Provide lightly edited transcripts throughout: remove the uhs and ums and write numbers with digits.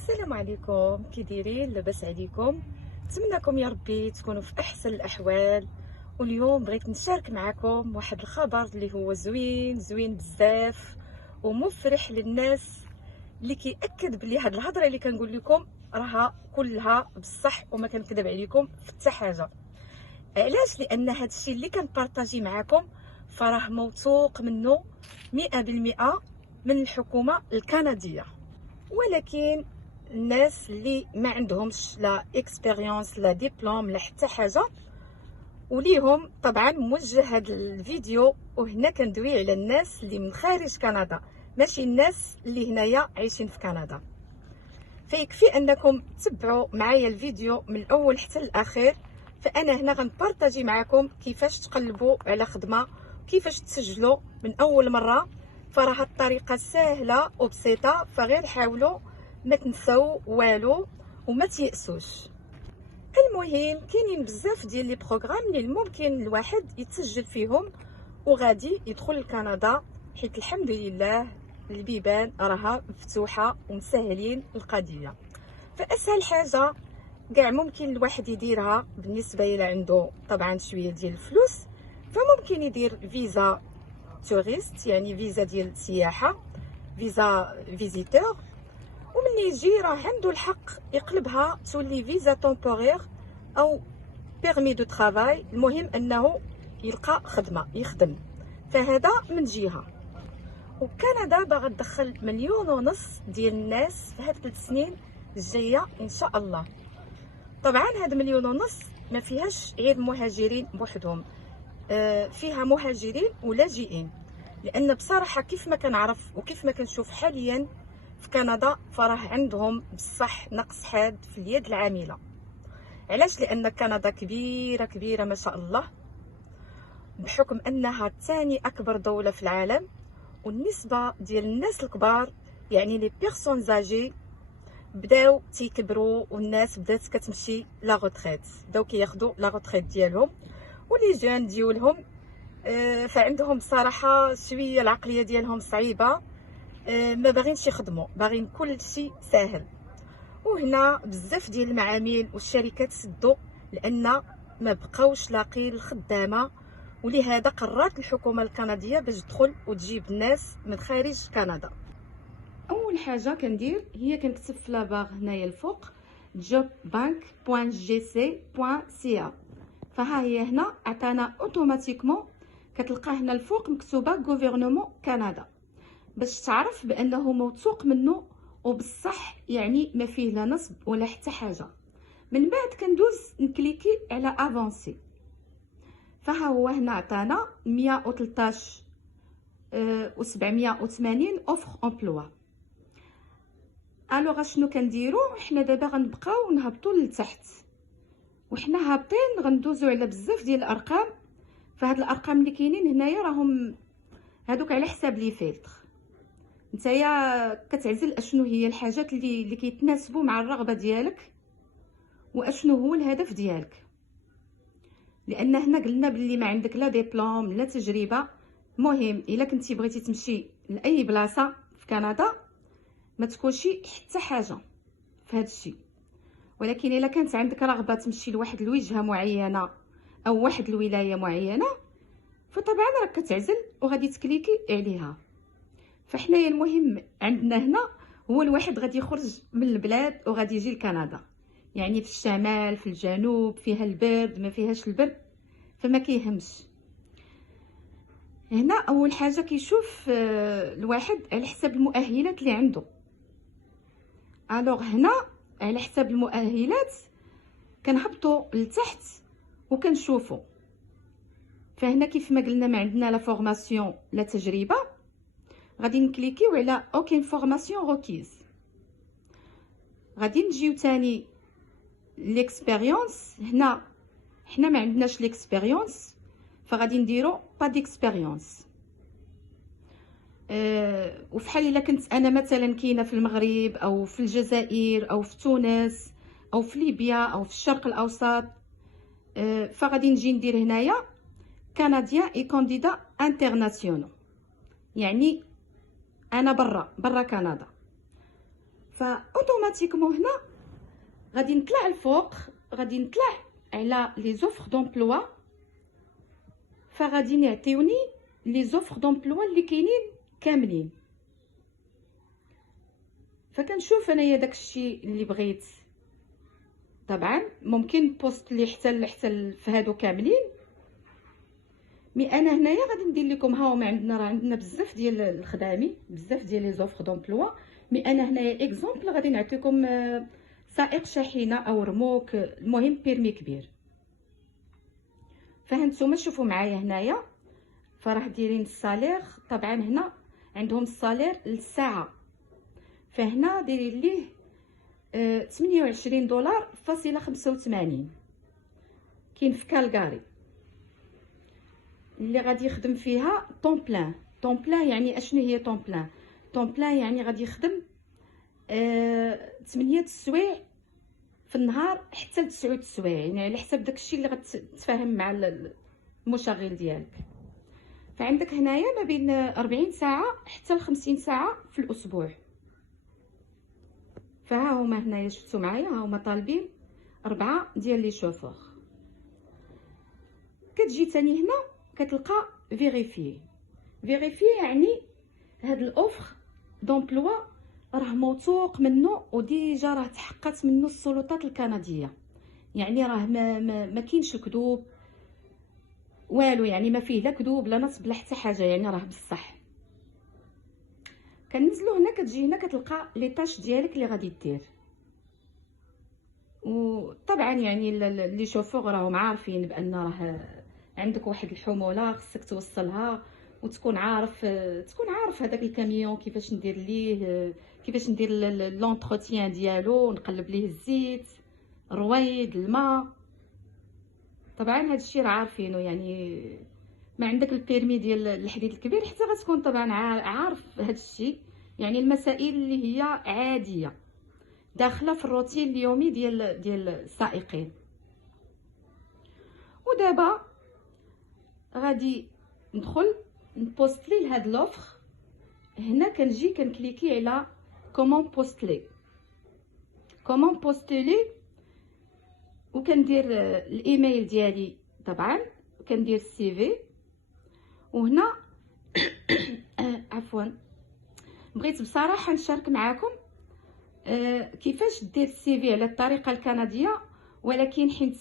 السلام عليكم، كي دايرين؟ لاباس عليكم؟ نتمنىكم يا ربي تكونوا في احسن الاحوال. واليوم بغيت نشارك معكم واحد الخبر اللي هو زوين بزاف ومفرح للناس، اللي كيأكد بلي هاد الهضره اللي كنقول لكم راها كلها بصح وما كنكذب عليكم في حتى حاجه. علاش؟ لان هاد الشيء اللي كنبارطاجي معكم فراه موثوق منه 100% من الحكومه الكنديه. ولكن الناس اللي ما عندهمش لا اكسبيريونس لا ديبلوم لا حتى حاجه، وليهم طبعا موجه هذا الفيديو. وهنا كندوي على الناس اللي من خارج كندا، ماشي الناس اللي هنايا عايشين في كندا. فيكفي انكم تتبعوا معايا الفيديو من الاول حتى الاخير. فانا هنا غنبارطاجي معكم كيفاش تقلبوا على خدمه، كيفاش تسجلوا من اول مره. فراه الطريقه سهله وبسيطه، فغير حاولوا ما تنسوا والو وما تيأسوش. المهم كاينين بزاف ديال لي بروغرام اللي ممكن الواحد يتسجل فيهم وغادي يدخل لكندا، حيت الحمد لله البيبان راها مفتوحه ومسهلين القضيه. فاسهل حاجه كاع ممكن الواحد يديرها بالنسبه الى عنده طبعا شويه ديال الفلوس، فممكن يدير فيزا توريست، يعني فيزا ديال السياحه، فيزا فيزيتور. ومن يجي راه عنده الحق يقلبها تولي فيزا تومبورير او بيرمي دو ترافاي. المهم انه يلقى خدمه يخدم. فهذا من جهه. وكندا باغا تدخل 1.5 مليون ديال الناس في هاد 3 سنين الجايه ان شاء الله. طبعا هاد 1.5 مليون ما فيهاش غير مهاجرين بوحدهم، فيها مهاجرين ولاجئين. لان بصراحه كيف ما كنعرف وكيف ما كنشوف حاليا في كندا فراه عندهم بصح نقص حاد في اليد العامله. علاش؟ لان كندا كبيره ما شاء الله، بحكم انها ثاني اكبر دوله في العالم. والنسبه ديال الناس الكبار، يعني لي بيرسون زاجي، بداو تيكبروا والناس بدات كتمشي لا روتريت، بداو كياخذوا لا روتريت ديالهم. ولي جون ديالهم فعندهم بصراحه شويه العقليه ديالهم صعيبه، ما باغينش يخدموا، باغيين كل شيء ساهل. وهنا بزاف ديال المعامل والشركات سدوا لان ما بقاوش لاقين الخدامه. ولهذا قررت الحكومه الكنديه باش تدخل وتجيب الناس من خارج كندا. اول حاجه كندير هي كنكتب في لاباغ هنايا الفوق jobbank.gc.ca. فها هي هنا عطانا اوتوماتيكمون، كتلقى هنا الفوق مكتوبه غوفرنمون كندا، باش تعرف بانه موثوق منه وبصح، يعني ما فيه لا نصب ولا حتى حاجه. من بعد كندوز نكليكي على افونسي. فها هو هنا عطانا 113 و780 اوفر امبلوا. الوغ شنو كنديرو حنا دابا؟ غنبقاو نهبطوا لتحت، وحنا هابطين غندوزو على بزاف ديال الارقام. فهاد الارقام اللي كاينين هنايا راهم هادوك على حساب لي فلتر. نتايا كتعزل اشنو هي الحاجات اللي كيتناسبوا مع الرغبه ديالك واشنو هو الهدف ديالك. لان هنا قلنا باللي ما عندك لا ديبلوم لا تجربه. مهم الا كنتي بغيتي تمشي لاي بلاصه في كندا ما تكونشي حتى حاجه في هذا الشيء. ولكن الا كانت عندك رغبه تمشي لواحد الوجهه معينه او واحد الولايه معينه، فطبعا راك كتعزل وغادي تكليكي عليها. فحنايا المهم عندنا هنا هو الواحد غادي يخرج من البلاد وغادي يجي لكندا، يعني في الشمال في الجنوب، فيها البرد ما فيهاش البرد، فما كيهمش. هنا اول حاجه كيشوف الواحد على حساب المؤهلات اللي عنده. الوغ هنا على حساب المؤهلات كنهبطوا لتحت وكنشوفوا. فهنا كيف ما قلنا ما عندنا لا فورماسيون لا تجربه، غادي نكليكيو على اوكين فورماسيون روكيز. غادي نجيو تاني ليكسبيريونس. هنا حنا ما عندناش ليكسبيريونس، فغادي نديرو با ديكسبيريونس. وفحال الا كنت انا مثلا كاينه في المغرب او في الجزائر او في تونس او في ليبيا او في الشرق الاوسط، فغادي نجي ندير هنايا كنديان اي كانديدا انترناسيونال، يعني انا برا كندا. فاوتوماتيكمون هنا غادي نطلع الفوق، غادي نطلع على لي زوفر دومبلوا، فغادي يعطيوني لي زوفر دومبلوا اللي كاينين كاملين. فكنشوف انايا داكشي اللي بغيت. طبعا ممكن بوست لي حتى في هادو كاملين، مي انا هنايا غادي ندير لكم ها هما عندنا بزاف ديال الخدامي، بزاف ديال لي زوفر دومبلوا. مي انا هنايا اكزومبل غادي نعطيكم سائق شاحنه او رموك، المهم بيرمي كبير. فهانتوما شوفوا معايا هنايا، فراه دايرين الصالير. طبعا هنا عندهم الصالير للساعه، فهنا دايرين ليه 28 دولار فاصله 85. كاين في كالغاري اللي غادي يخدم فيها طون بلان. طون بلان يعني اشنو هي طون بلان؟ طون بلان يعني غادي يخدم 8 السوايع في النهار حتى ل 9 السوايع، يعني على حسب داكشي اللي غتتفاهم مع المشغل ديالك. فعندك هنايا ما بين 40 ساعه حتى ل 50 ساعه في الاسبوع. فها هما هنايا شفتوا معايا، ها هما طالبين 4 ديال لي شوفور. كتجي تاني هنا كتلقى فيريفي. فيريفي يعني هاد الاوفر دومبلوا راه موثوق منه وديجا راه تحققت منه السلطات الكنديه، يعني راه ما كاينش الكذوب والو، يعني ما فيه لا كذوب لا نصب لا حتى حاجه، يعني راه بصح. كننزلوا هنا، كتجي هنا كتلقى لي طاش ديالك اللي غادي دير. وطبعا يعني لي شوفور راهم عارفين بان راه عندك واحد الحموله خصك توصلها، وتكون عارف هذاك الكاميون كيفاش ندير ليه، كيفاش ندير لونتروتيان ديالو، نقلب ليه الزيت، الرويد، الماء. طبعا هذا الشيء راه عارفينه، يعني ما عندك البيرمي ديال الحديد الكبير حتى غتكون طبعا عارف هذا الشيء، يعني المسائل اللي هي عاديه داخله في الروتين اليومي ديال السائقين. ودابا غادي ندخل نبوستلي لهاد لوفر. هنا كنجي كنكليكي على كومون بوستلي، كومون بوستلي، وكندير الايميل ديالي طبعا، كندير السي في. وهنا عفوا بغيت بصراحه نشارك معكم كيفاش دير السي في على الطريقه الكنديه، ولكن حيت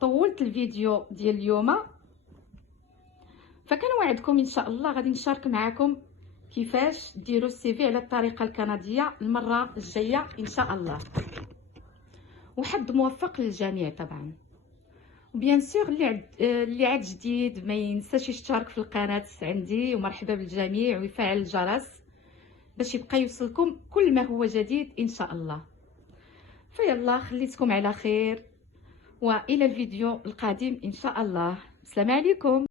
طولت الفيديو ديال اليوم فكنوعدكم ان شاء الله غادي نشارك معكم كيفاش ديروا السي في على الطريقه الكنديه المره الجايه ان شاء الله. وحد موفق للجميع طبعا. وبيان سور اللي عاد جديد ما ينساش يشترك في القناه عندي، ومرحبا بالجميع، ويفعل الجرس باش يبقى يوصلكم كل ما هو جديد ان شاء الله. فيلا خليتكم على خير، والى الفيديو القادم ان شاء الله. السلام عليكم.